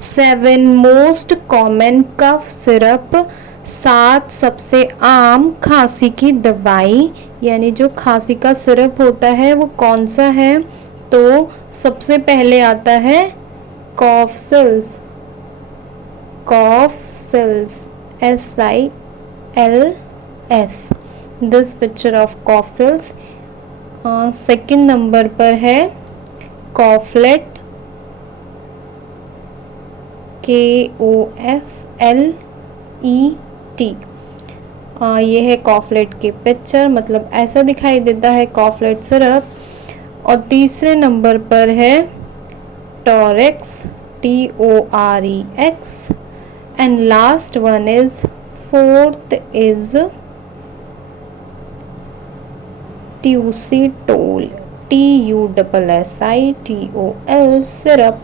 7 most common cough syrup, 7 सबसे आम खांसी की दवाई। यानी जो खांसी का सिरप होता है वो कौन सा है? तो सबसे पहले आता है Coughsils, Coughsils, SILS, this picture of Coughsils. Second number पर है कॉफलेट, KOFLET। ये है कॉफलेट की पिक्चर, मतलब ऐसा दिखाई देता है कॉफलेट सिरप। और तीसरे नंबर पर है Torex, TOREX। And last one is, fourth is Tussitol, TUSSITOL syrup.